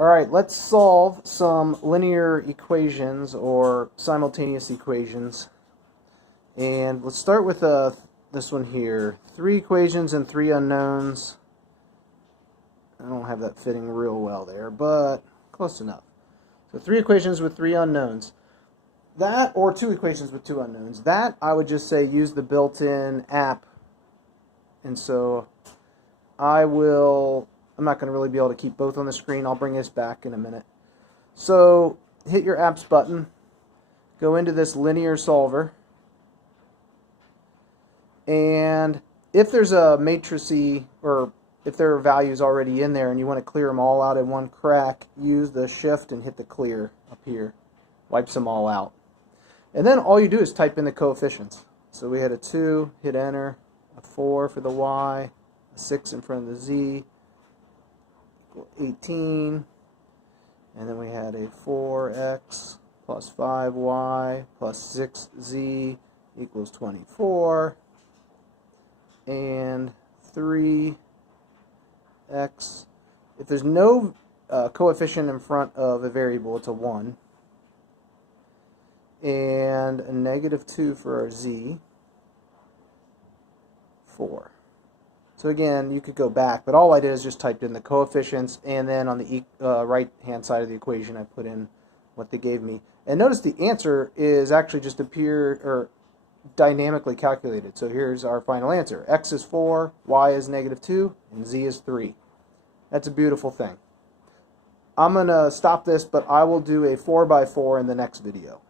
Alright, let's solve some linear equations or simultaneous equations. And let's start with this one here. 3 equations and 3 unknowns. I don't have that fitting real well there, but close enough. So 3 equations with 3 unknowns. That, or 2 equations with 2 unknowns. That, I would just say, use the built-in app. And so I'm not going to really be able to keep both on the screen. I'll bring this back in a minute. So hit your apps button. Go into this linear solver. And if there's a matrice, or if there are values already in there and you want to clear them all out in one crack, use the shift and hit the clear up here. Wipes them all out. And then all you do is type in the coefficients. So we had a 2, hit enter, a 4 for the y, a 6 in front of the z, equal 18, and then we had a 4x plus 5y plus 6z equals 24, and 3x. If there's no coefficient in front of a variable, it's a 1. And a -2 for our z, 4. So again, you could go back, but all I did is just typed in the coefficients, and then on the right-hand side of the equation, I put in what they gave me. And notice the answer is actually just dynamically calculated. So here's our final answer. X is 4, Y is -2, and Z is 3. That's a beautiful thing. I'm going to stop this, but I will do a 4x4 in the next video.